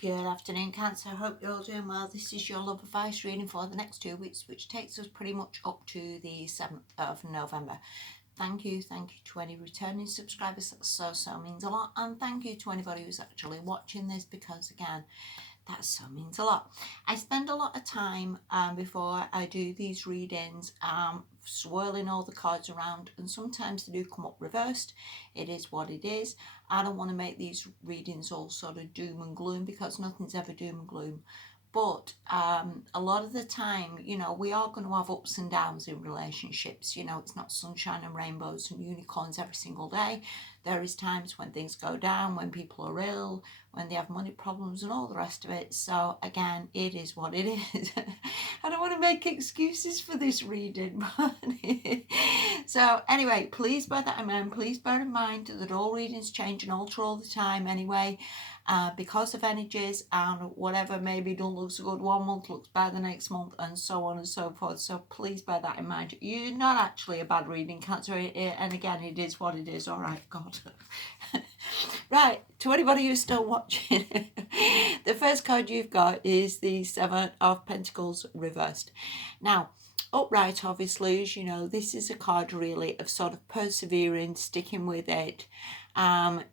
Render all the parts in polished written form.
Good afternoon, Cancer. I hope you're all doing well. This is your love advice reading for the next 2 weeks, which takes us pretty much up to the 7th of November. Thank you to any returning subscribers. That so means a lot. And thank you to anybody who's actually watching this, because again, that so means a lot. I spend a lot of time before I do these readings swirling all the cards around, and sometimes they do come up reversed. It is what it is. I don't want to make these readings all sort of doom and gloom, because nothing's ever doom and gloom. But a lot of the time, we are going to have ups and downs in relationships. It's not sunshine and rainbows and unicorns every single day. There is times when things go down, when people are ill, when they have money problems and all the rest of it. So again, it is what it is. I don't want to make excuses for this reading. So anyway, please bear that in mind. Please bear in mind that all readings change and alter all the time anyway. Because of energies and whatever, maybe don't look so good one month, looks better the next month, and so on and so forth. So please bear that in mind. You're not actually a bad reading, Cancer, and again, it is what it is. All right, God. Right, to anybody who's still watching, the first card you've got is the Seven of Pentacles reversed. Now, upright, obviously, as you know, this is a card really of sort of persevering, sticking with it, and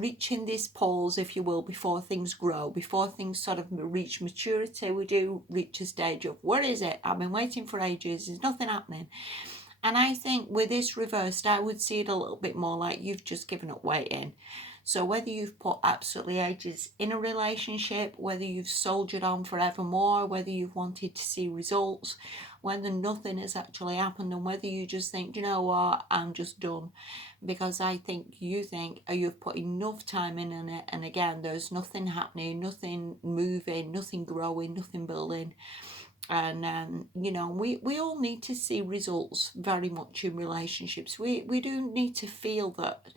reaching this pause, if you will, before things grow, before things sort of reach maturity. We do reach a stage of, where is it? I've been waiting for ages, there's nothing happening. And I think with this reversed, I would see it a little bit more like you've just given up waiting. So whether you've put absolutely ages in a relationship, whether you've soldiered on forevermore, whether you've wanted to see results, whether nothing has actually happened, and whether you just think, you know what, I'm just done. Because I think you've put enough time in it, and again, there's nothing happening, nothing moving, nothing growing, nothing building. And we all need to see results very much in relationships. We do need to feel that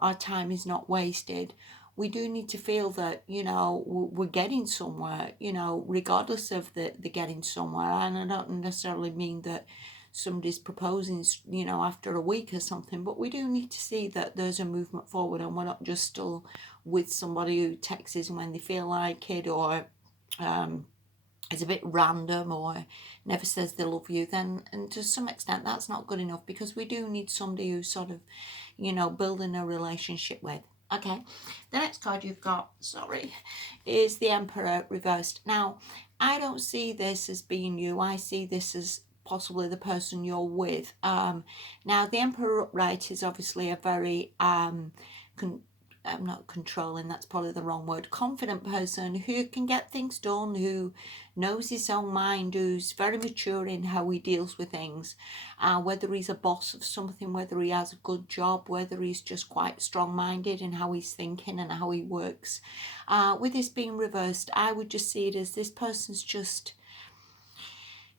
our time is not wasted. We do need to feel that we're getting somewhere, regardless of the getting somewhere. And I don't necessarily mean that somebody's proposing after a week or something, but we do need to see that there's a movement forward, and we're not just still with somebody who texts when they feel like it, or is a bit random, or never says they love you. Then, and to some extent, that's not good enough, because we do need somebody who's sort of building a relationship with. Okay, the next card you've got, is the Emperor reversed. Now, I don't see this as being you. I see this as possibly the person you're with. Now, the Emperor upright is obviously a very I'm not controlling, that's probably the wrong word, confident person who can get things done, who knows his own mind, who's very mature in how he deals with things, whether he's a boss of something, whether he has a good job, whether he's just quite strong-minded in how he's thinking and how he works. With this being reversed, I would just see it as this person's just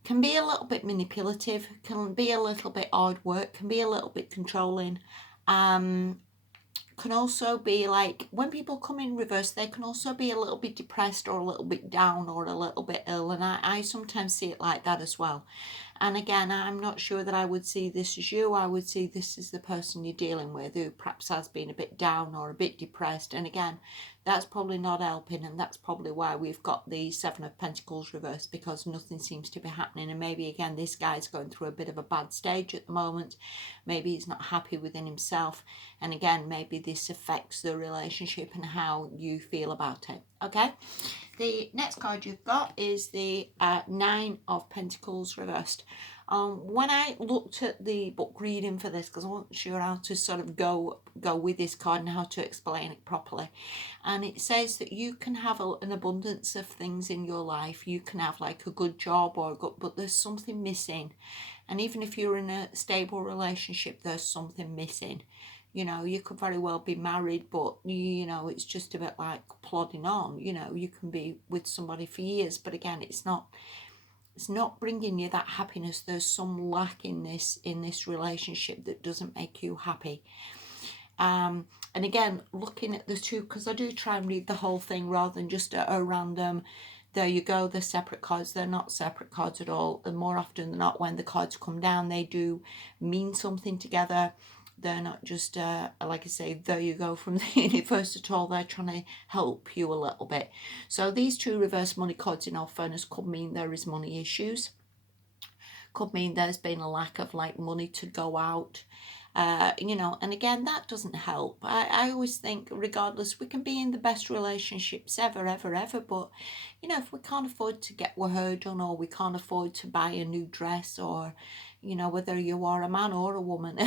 can be a little bit manipulative, can be a little bit hard work, can be a little bit controlling, can also be like, when people come in reverse, they can also be a little bit depressed, or a little bit down, or a little bit ill, and I sometimes see it like that as well. And again, I'm not sure that I would see this as you. I would see this as the person you're dealing with, who perhaps has been a bit down or a bit depressed. And again, that's probably not helping, and that's probably why we've got the Seven of Pentacles reversed, because nothing seems to be happening. And maybe again, this guy's going through a bit of a bad stage at the moment. Maybe he's not happy within himself, and again, maybe this affects the relationship and how you feel about it. Okay, the next card you've got is the Nine of Pentacles reversed. When I looked at the book reading for this, because I wasn't sure how to sort of go with this card and how to explain it properly, and it says that you can have an abundance of things in your life. You can have like a good job, but there's something missing. And even if you're in a stable relationship, there's something missing. You could very well be married, but it's just a bit like plodding on. You can be with somebody for years, but again, it's not bringing you that happiness. There's some lack in this relationship that doesn't make you happy. And again, looking at the two, because I do try and read the whole thing rather than just a random, there you go, they're separate cards. They're not separate cards at all. And more often than not, when the cards come down, they do mean something together. they're not just like I say, there you go from the universe at all. They're trying to help you a little bit. So these two reverse money cards, in all fairness, could mean there is money issues, could mean there's been a lack of like money to go out. You know, and again, that doesn't help. I always think, regardless, we can be in the best relationships ever, but you know, if we can't afford to get our hair done, or we can't afford to buy a new dress, or you know, whether you are a man or a woman,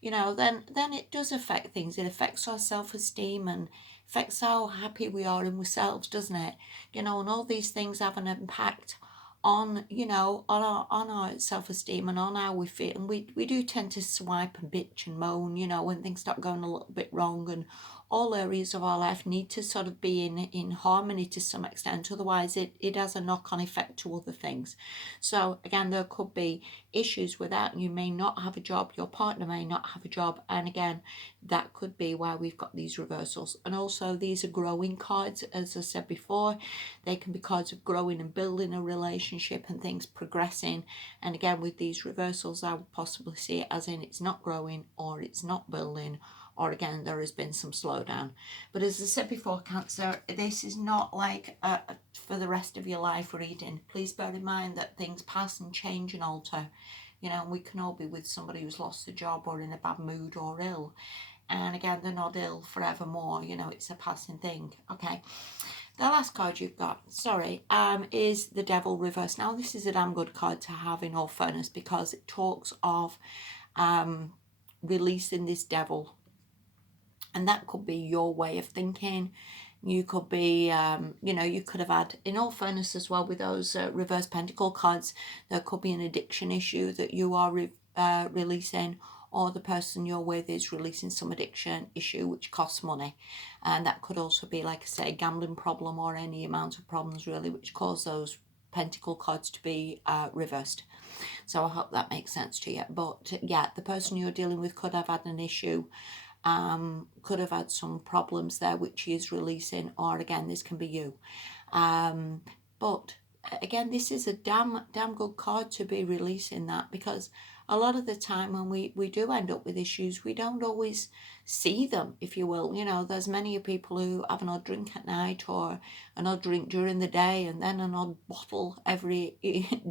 you know, then it does affect things. It affects our self-esteem and affects how happy we are in ourselves, doesn't it? You know, and all these things have an impact on, you know, on our self-esteem and on how we feel. And we do tend to swipe and bitch and moan, you know, when things start going a little bit wrong, and all areas of our life need to sort of be in harmony to some extent, otherwise it has a knock-on effect to other things. So again, there could be issues with that. You may not have a job, your partner may not have a job, and again, that could be why we've got these reversals. And also, these are growing cards, as I said before. They can be cards of growing and building a relationship and things progressing. And again, with these reversals, I would possibly see it as in it's not growing, or it's not building, or again, there has been some slowdown. But as I said before, Cancer, this is not like for the rest of your life reading. Please bear in mind that things pass and change and alter. You know, we can all be with somebody who's lost a job, or in a bad mood, or ill. And again, they're not ill forevermore. You know, it's a passing thing. Okay. The last card you've got, is the Devil reverse. Now, this is a damn good card to have, in all fairness, because it talks of releasing this devil. And that could be your way of thinking. You could be, you know, you could have had, in all fairness as well, with those reverse pentacle cards, there could be an addiction issue that you are releasing, or the person you're with is releasing some addiction issue which costs money. And that could also be, like I say, a gambling problem, or any amount of problems really which cause those pentacle cards to be reversed. So I hope that makes sense to you. But yeah, the person you're dealing with could have had an issue, could have had some problems there which he is releasing, or again, this can be you. But again, this is a damn good card to be releasing that, because a lot of the time when we do end up with issues, we don't always see them, if you will. You know, there's many people who have an odd drink at night, or an odd drink during the day, and then an odd bottle every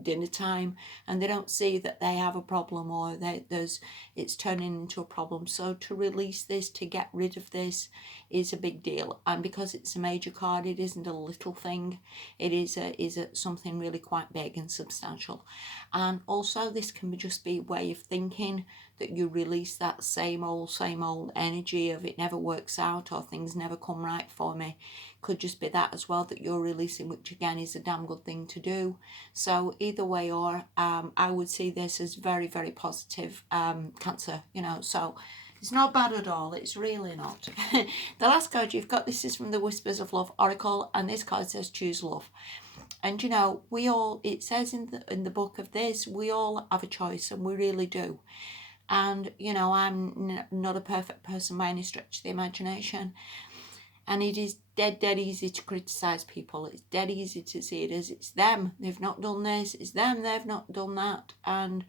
dinner time, and they don't see that they have a problem, or it's turning into a problem. So to release this, to get rid of this, is a big deal. And because it's a major card, it isn't a little thing. It is something really quite big and substantial. And also, this can just be a way of thinking, that you release that same old energy of it never works out, or things never come right for me. Could just be that as well, that you're releasing, which again is a damn good thing to do. So either way, or I would see this as very, very positive, Cancer, you know. So it's not bad at all. It's really not. The last card you've got, this is from the Whispers of Love Oracle, and this card says choose love. And you know, we all, it says in the book of this, we all have a choice, and we really do. And you know, I'm not a perfect person by any stretch of the imagination, and it is dead easy to criticize people. It's dead easy to see it as it's them, they've not done this, it's them, they've not done that. And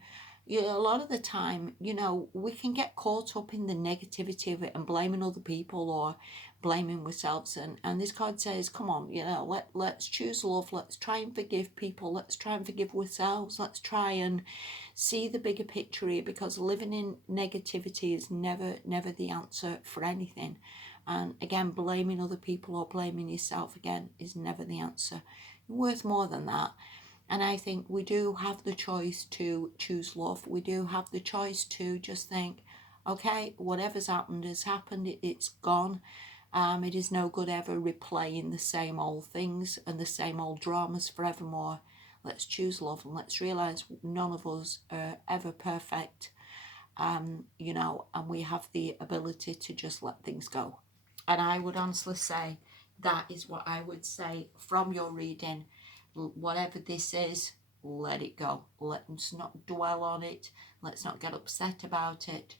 you know, a lot of the time, you know, we can get caught up in the negativity of it and blaming other people, or blaming ourselves. And this card says, come on, you know, let's choose love. Let's try and forgive people. Let's try and forgive ourselves. Let's try and see the bigger picture here, because living in negativity is never the answer for anything. And again, blaming other people or blaming yourself again is never the answer. You're worth more than that. And I think we do have the choice to choose love. We do have the choice to just think, okay, whatever's happened has happened. It's gone. It is no good ever replaying the same old things and the same old dramas forevermore. Let's choose love, and let's realise none of us are ever perfect, you know, and we have the ability to just let things go. And I would honestly say that is what I would say from your reading. Whatever this is, let it go. Let's not dwell on it. Let's not get upset about it.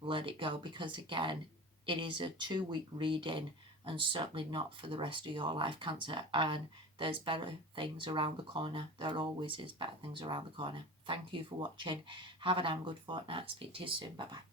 Let it go, because again, it is a 2-week reading, and certainly not for the rest of your life, Cancer. And there's better things around the corner. There always is better things around the corner. Thank you for watching. Have a damn good fortnight. Speak to you soon. Bye bye.